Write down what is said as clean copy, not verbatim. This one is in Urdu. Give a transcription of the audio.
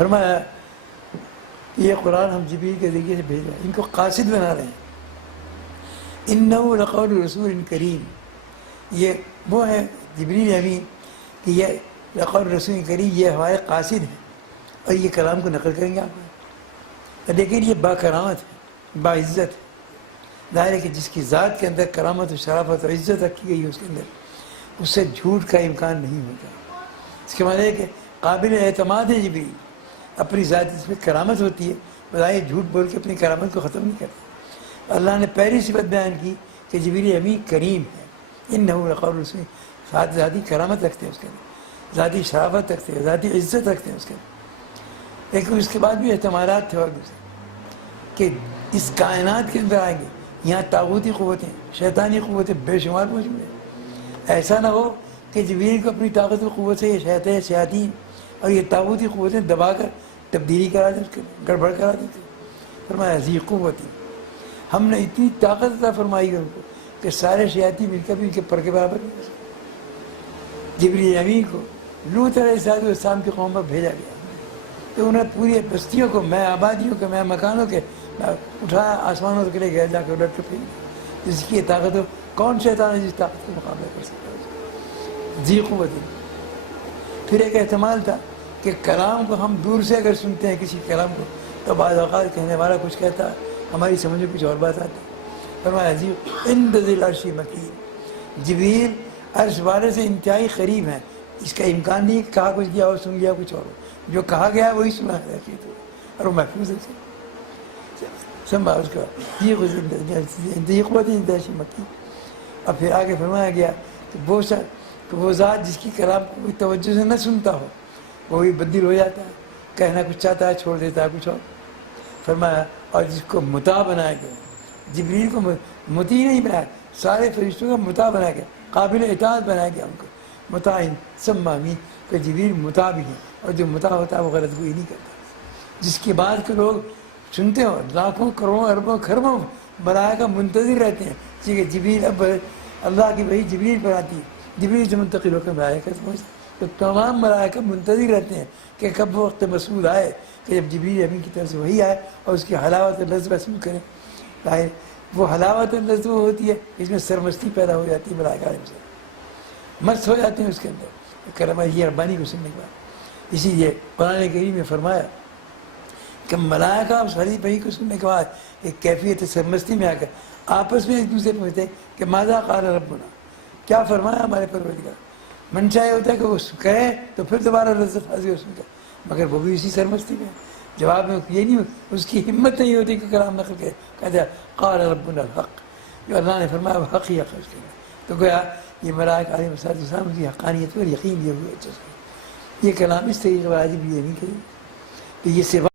فرمایا کہ یہ قرآن ہم جبریل کے ذریعے سے بھیج رہے ہیں، ان کو قاصد بنا رہے ہیں۔ انہ لقول رسول کریم، یہ وہ ہے جبریل امین کہ یہ لقول رسول کریم، یہ ہمارے قاصد ہیں اور یہ کلام کو نقل کریں گے آپ کو۔ لیکن یہ با کرامت ہے، با عزت ہے۔ ظاہر ہے کہ جس کی ذات کے اندر کرامت و شرافت اور عزت رکھی گئی ہے اس کے اندر، اس سے جھوٹ کا امکان نہیں ہوتا۔ اس کے معنی ہے کہ قابل اعتماد ہے جبریل، اپنی ذات اس میں کرامت ہوتی ہے، بظاہر جھوٹ بول کے اپنی کرامت کو ختم نہیں کرتا۔ اللہ نے پہلی صفت بیان کی کہ جبریل امین کریم ہے، انہ لقول رسول، ذاتی کرامت رکھتے ہیں اس کے اندر، ذاتی شرافت رکھتے ہیں، ذاتی عزت رکھتے ہیں اس کے اندر۔ لیکن اس کے بعد بھی احتمالات تھے اور دوسرے کہ اس کائنات کے اندر آئیں گے، یہاں طاغوتی قوتیں، شیطانی قوتیں بے شمار موجود ہیں۔ ایسا نہ ہو کہ جبریل کو اپنی طاقت و قوت سے یہ شیاطین اور یہ طاغوتی قوتیں دبا کر تبدیلی کرا دیں، اس کے گڑبڑ کرا دیں۔ فرمایا ذی قوت، ہم نے اتنی طاقت عطا فرمائی ہے ان کو کہ سارے شیاطین مل کر بھی ان کے پر کے برابر نہیں ہو سکتے۔ جبریل امین کو لوط علیہ السلام کی قوم پر بھیجا گیا کہ انہیں پوری بستیوں کو، میں آبادیوں کے، میں مکانوں کے اٹھایا، آسمانوں کے لے گیا، جا کے الٹ کے پھینک، جس کی طاقت ہو، کون شیطان ہے جس طاقت کا مقابلہ کر سکتا ہے؟ ذی قوت۔ پھر ایک احتمال تھا کہ کلام کو ہم دور سے اگر سنتے ہیں کسی کلام کو تو بعض اوقات کہنے والا کچھ کہتا ہے، ہماری سمجھ میں کچھ اور بات آتی۔ فرمایا ذی عند ذی العرش مکین، جبریل عرش والے سے انتہائی قریب ہیں، اس کا امکان نہیں کہ کہا کچھ گیا اور سن لیا کچھ اور، جو کہا گیا وہی سنا ہے اور وہ محفوظ ہے سنبھا اس کا۔ یہ قوت انتہائی مکی۔ اور پھر آگے فرمایا گیا کہ وہ ذات جس کی کلام کو کوئی توجہ سے نہ سنتا ہو وہ بھی بدل ہو جاتا ہے، کہنا کچھ چاہتا ہے چھوڑ دیتا ہے کچھ اور۔ فرمایا اور جس کو مطاع بنایا گیا، جبریل کو مطیع نہیں بنایا، سارے فرشتوں کا مطاع بنایا گیا، قابل اطاعت بنایا گیا ان کو، مطاع ثم امین، کہ جبریل مطاع بھی ہے اور جو مطاع ہوتا ہے وہ غلط گوئی نہیں کرتا۔ جس کی بات کے لوگ سنتے ہو، لاکھوں کروڑوں اربوں خربوں ملائکہ منتظر رہتے ہیں کہ جبریل اب اللہ کی وحی جبریل پر آتی ہے، جبریل سے منتقل ہو کر ملائکہ سے پہنچتی، تو تمام ملائکہ منتظر رہتے ہیں کہ کب وہ وقت مسعود آئے کہ جب جبریل امین کی طرف سے وحی آئے اور اس کی حلاوت لذت محسوس کریں۔ ظاہر وہ حلاوت لذت ہوتی ہے، اس میں سرمستی پیدا ہو جاتی ہے، ملائکہ علیہ السلام مست ہو جاتے ہیں اس کے اندر کرم یہ ربانی کو سننے کے بعد۔ اسی لیے قرآن کریم میں فرمایا کہ ملائکہ اب ساری وحی کو سننے کے بعد ایک کیفیت سرمستی میں آ کر آپس میں ایک دوسرے پوچھتے ہیں کہ ماذا قال ربنا، کیا فرمایا ہمارے پروردگار۔ منشا یہ ہوتا ہے کہ وہ کہے تو پھر دوبارہ لذت حاضر ہو سکے، مگر وہ بھی اسی سرمستی میں جواب میں یہ نہیں، اس کی ہمت نہیں ہوتی کہ کلام نقل کرے، کہتے ہیں قال ربنا الحق، جو اللہ نے فرمایا وہ حق ہی حق ہے۔ تو گویا یہ ملائکہ علیہ السلام کی حقانیت پر یقین یہ ہوئے، یہ کلام اس طریقے پر عجیب یہ نہیں کہ یہ صفات